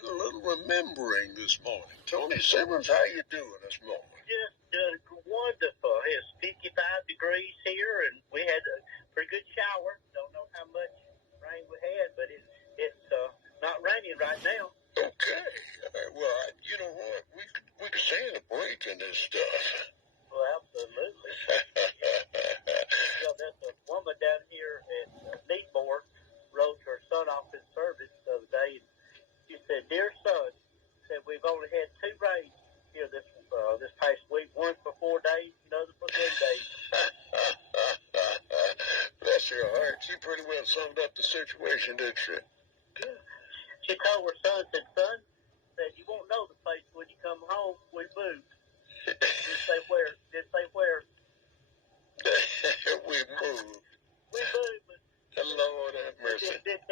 A little remembering this morning. Tony Simmons, how you doing this morning? Just wonderful. It's 55 degrees here, and we had a pretty good shower. Don't know how much rain we had, but it's not raining right now. Okay. Well, you know what? We could stand a break in this stuff. Well, absolutely. There's a woman down here at Needmore wrote her son off in service the other day, and she said, "Dear son," said, "we've only had 2 rains here this past week. One for 4 days, another for 3 days." Bless your heart. She pretty well summed up the situation, didn't she? Yeah. She told her son, "Son, said you won't know the place when you come home. We moved." Didn't say where. We moved. We moved. The Lord have mercy. Didn't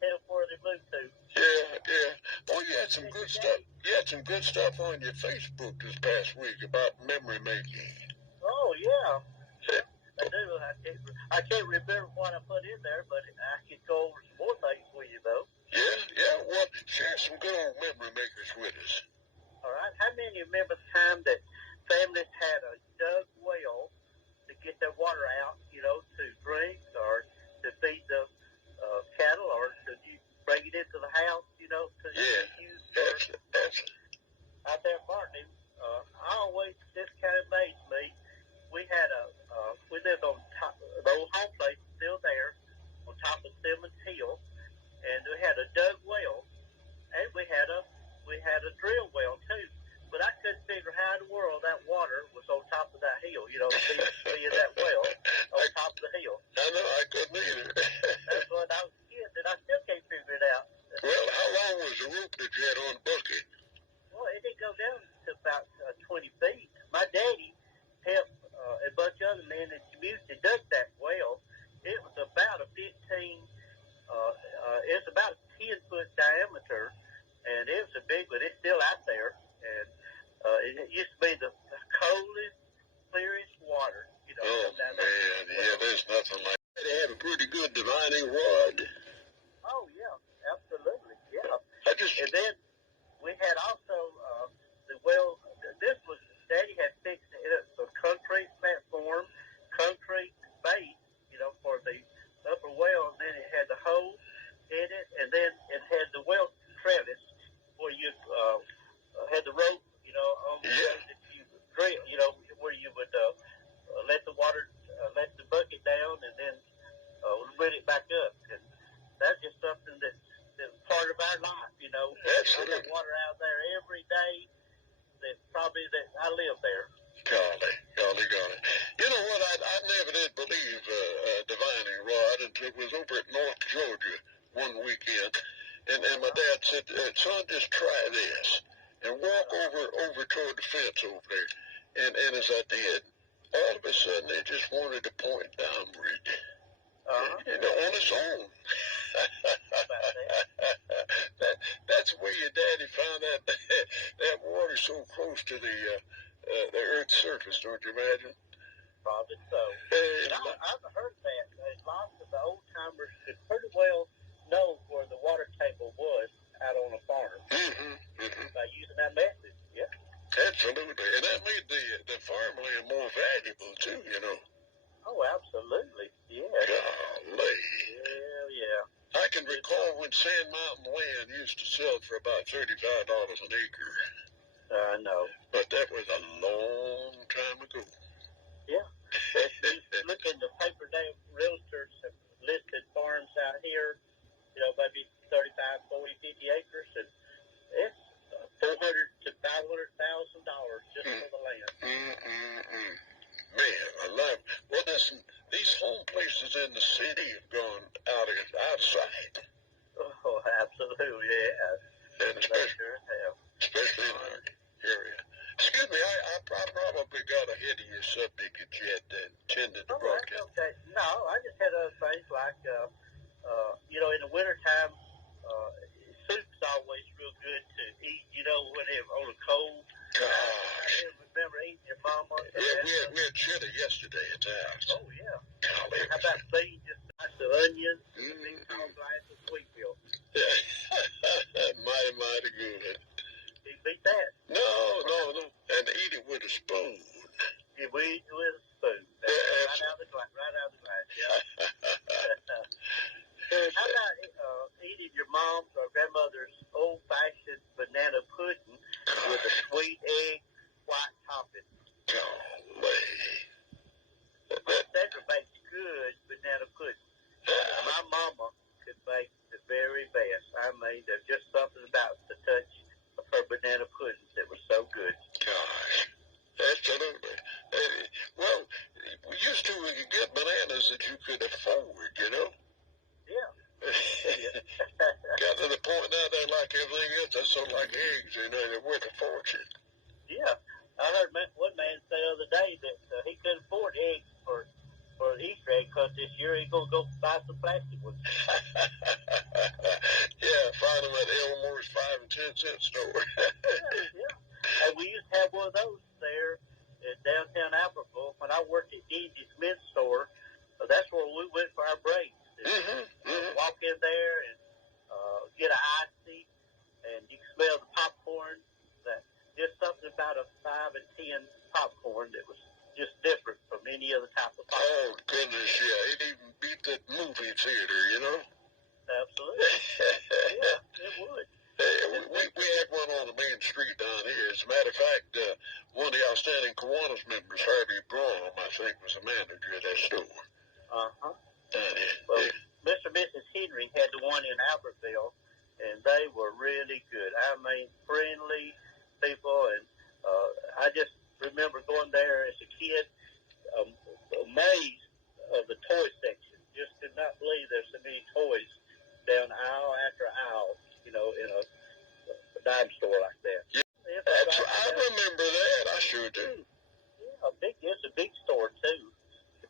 tell where they moved to. Yeah. Oh, you had some good stuff. You had some good stuff on your Facebook this past week about memory making. Oh, yeah. I do. I can't remember what I put in there, but I could go over some more things with you, though. Yeah. Well, share some good old memory makers with us. All right. How many remember the time that families had a dug well to get their water out, to drink or to feed the cattle, or to bring it into the house, to use? Out there in Martin, this kind of amazed me. We lived on top, the old home place still there, on top of Simmons Hill, and we had a dug well, and we had a drill well too. But I couldn't figure how in the world that water was on top of that hill, being that well on top of the hill. I know, I couldn't either. That's what I was getting, and I still can't figure it out. Well, how long was the rope that you had on the bucket? Well, it didn't go down to about 20 feet. My daddy helped a bunch of other men in the community dug that well. It was about a 10-foot diameter, and it was a big one. It's still out there, and it used to be the coldest, clearest water. Oh, man, yeah, there's nothing like that. They have a pretty good divining rod. Oh, yeah, absolutely, yeah. And then we had also Daddy had fixed a concrete platform, concrete base, for the upper well, and then it had the hole in it, and then it had the well crevice where you had the rope, on the way that you drill, where you would let the water, let the bucket down, and then rid it back up. And that's just something that's part of our life, Absolutely. I get water out there every day. That I live there. Golly. You know what? I never did believe divining rod until it was over at North Georgia one weekend, and my dad said, "Son, just try this and walk over toward the fence over there." And as I did, all of a sudden it just wanted to point downward. On its own. That's where your daddy found that water so close to the Earth's surface, don't you imagine? Probably so. I've heard that. Lots of the old timers could pretty well know where the water table was out on a farm by using that method. Yeah. Absolutely, and that made the farmland more valuable too. Oh, absolutely. Yeah. Golly. Yeah. I can recall when Sand Mountain land used to sell for about $35 an acre. I know. But that was a long time ago. Yeah. You look in the paper day, realtors have listed farms out here, maybe 35, 40, 50 acres, and it's $400,000 to $500,000 just for the land. Man, I love it. Well, listen, these home places in the city have gone out of sight. Oh, absolutely, yeah. And especially in our area. Excuse me, I probably got ahead of your subject that you had intended to broadcast. Okay. No, I just had other things like, in the wintertime, soup's always real good to eat, when it's on a cold. Gosh. I remember eating your mama. Yeah, we had chili yesterday at the house. Oh, yeah. Golly. How about beans, just a slice of onions, and a big tall glass of sweet milk? mighty good. You beat that. No. And eat it with a spoon. You eat it with a spoon. Right out of the glass, yeah. How about eating your mom's or grandmother's old-fashioned banana pudding with a sweet egg white topping? Golly. Sandra makes good banana pudding. My mama could make the very best. I mean, there's just something about the touch of her banana puddings that was so good. Gosh, absolutely. Well, used to we could get bananas that you could afford, you know? Yeah. Got to the point now they're like everything else. They're sort of like eggs, you know, they're worth a fortune. Yeah. I heard one man say the other day that he couldn't afford eggs for Easter egg hunt this year. He's going to go buy some plastic ones. Yeah, find them at Elmore's 5 and 10 cent store. Yeah. And we used to have one of those there in downtown Albertville. When I worked at Denny's men's store, that's where we went for our breaks. Walk in there and get an icy, and you can smell the popcorn. Just something about a 5 and 10 popcorn that was just different from any other type of popcorn. Oh, goodness, yeah. It even beat the movie theater, you know? Absolutely. Yeah, it would. We had one on the main street down here. As a matter of fact, one of the outstanding Kiwanis members, Harvey Brom, I think, was the manager of that store. Uh-huh. Well, Mr. and Mrs. Henry had the one in Albertville, and they were really good. I mean, friendly people, and I just remember going there as a kid, amazed of the toy section. Just could not believe there's so many toys down aisle after aisle, you know, in a dime store like that. Yeah, I remember that. I sure do. Yeah, it's a big store too.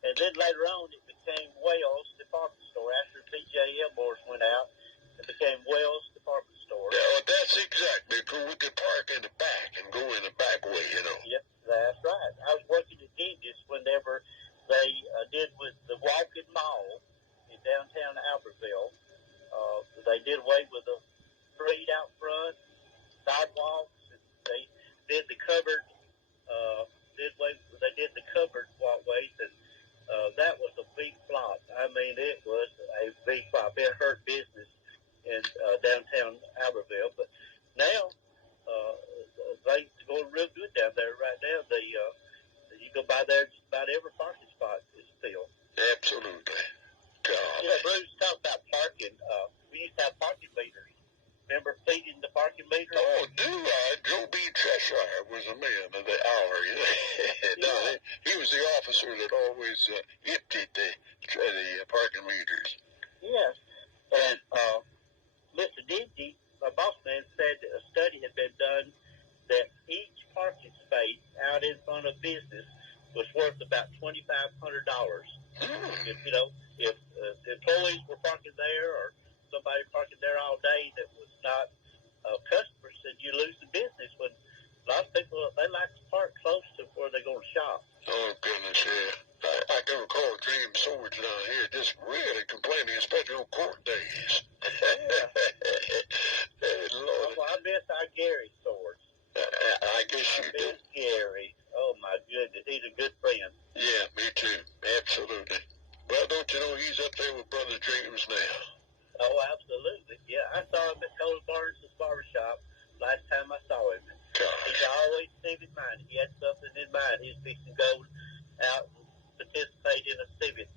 And then later on, it became Wells Department Store. After B.J. Elmore's went out, it became Wells Department Store. Yeah, well, that's exactly true. We could park in the back and go in the back way, you know. Yep, that's right. I was working at Denny's whenever they did with the Walking Mall in downtown Albertville. They did away with the street out front, sidewalks, and they did the covered. They did the covered walkways, and that was a big flop. I mean, it was a big flop. It hurt business in downtown Albertville, but now things are going real good down there right now. You go by there, just about every parking spot is filled. Absolutely. God. You know, Bruce, talk about parking. We used to have parking meters. Remember feeding the parking meter? Oh, do I? Joe B. Cheshire was a man of the hour. You know? Yeah. He was the officer that always emptied the parking meters. Yes. And Mr. Dingy, my boss man, said that a study had been done that each parking space out in front of business was worth about $2,500. If, you know, if employees were parking there or somebody parking there all day that was not customers, then you lose the business. When a lot of people, they like to park close to where they're going to shop. Oh, goodness, yeah. I can recall James Swords down here just really complaining, especially on court days. Yeah. Hey, Lord. Well, I miss our Gary Swords. I guess you do. I miss Gary. Oh, my goodness. He's a good friend. Yeah, me too. Absolutely. Well, don't you know he's up there with Brother James now? Oh, absolutely. Yeah, I saw him at Cole Barnes' barbershop last time I saw him. Gosh. He's always civic-minded. He had something in mind. He's fixing to go out and participate in a civic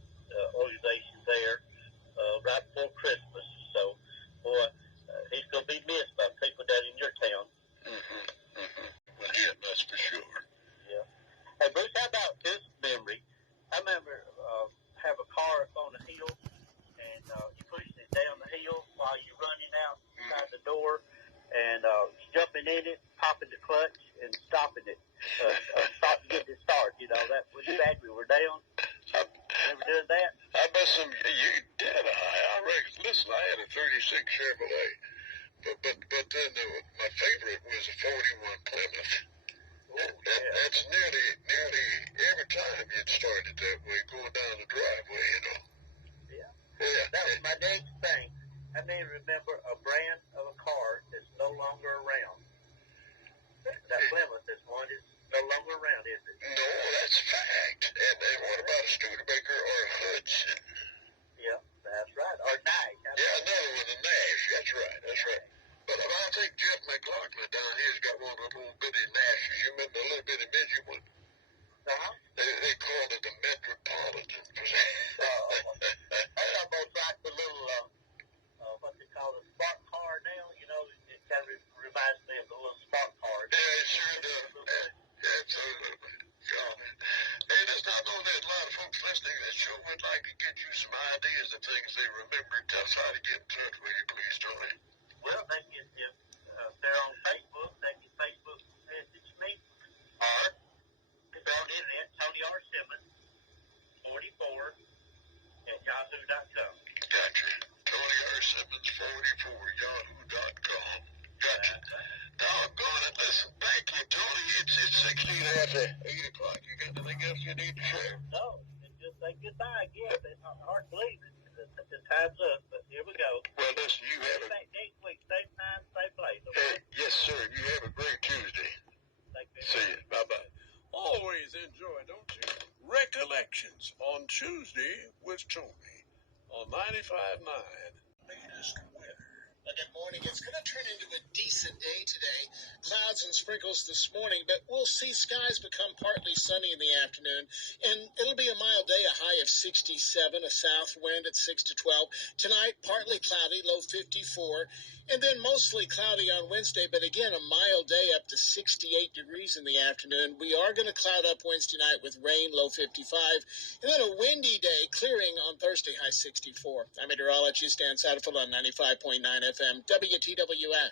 organization there right before Christmas. So, boy, he's going to be missed by people down in your town. Well, yeah, that's for sure. Yeah. Hey, Bruce, how about this memory? I remember have a car up on a hill, and you're pushing it down the hill while you're running outside the door, and jumping in it, popping the clutch, and stopping it, getting it started. You know, that was the battery were down. Ever did that? I bet you did. I reckon. Listen, I had a 36 Chevrolet, but then my favorite was a 41 Plymouth. That's nearly every time you'd started that way, going down the driveway, you know. Yeah. That was my next thing. I may remember a brand of a car that's no longer around. That Plymouth, this one is no longer around, is it? No, that's fact. And what about a Studebaker or a Hudson? Yeah, that's right. Or Nash. Yeah, another one, a Nash. That's right. But I think Jeff McLaughlin down here's got one of the little bitty Nashes. You remember the little bitty midget one? Uh-huh. They called it the Metropolitan. I almost like the little, what they call a spark car now. You know, it kind of reminds me of the little spark car. Yeah, it sure does. Absolutely. Yeah. Hey, listen, I know there's a lot of folks listening to this show would like to get you some ideas of things they remember. Tell us how to get in touch with you, please, Tony. Well, they can, if they're on Facebook, they can Facebook message me. Or if they're on the internet, Tony R. Simmons, 44 at yahoo.com. Gotcha. Tony R. Simmons, 44, yahoo.com. Gotcha. Doggone it. Listen, thank you, Tony. It's 16 after 8 o'clock. You got anything else you need to share? No, and just say goodbye again. It's hard to believe it. The time's up, but here we go. Well, listen, you have Back next week, same time, same place. Okay? Hey, yes, sir. You have a great Tuesday. Thank you. See you. Bye-bye. Always enjoy, don't you? Recollections on Tuesday with Tony on 95.9. Latest weather. Good morning. It's going to turn into a decent day today. Clouds and sprinkles this morning, but we'll see skies become partly sunny in the afternoon, and it'll be a mild day, a high of 67, a south wind at 6 to 12. Tonight, partly cloudy, low 54, and then mostly cloudy on Wednesday, but again, a mild day up to 68 degrees in the afternoon. We are going to cloud up Wednesday night with rain, low 55, and then a windy day, clearing on Thursday, high 64. I'm meteorologist Dan Satterfield on 95.9 FM, WTWX.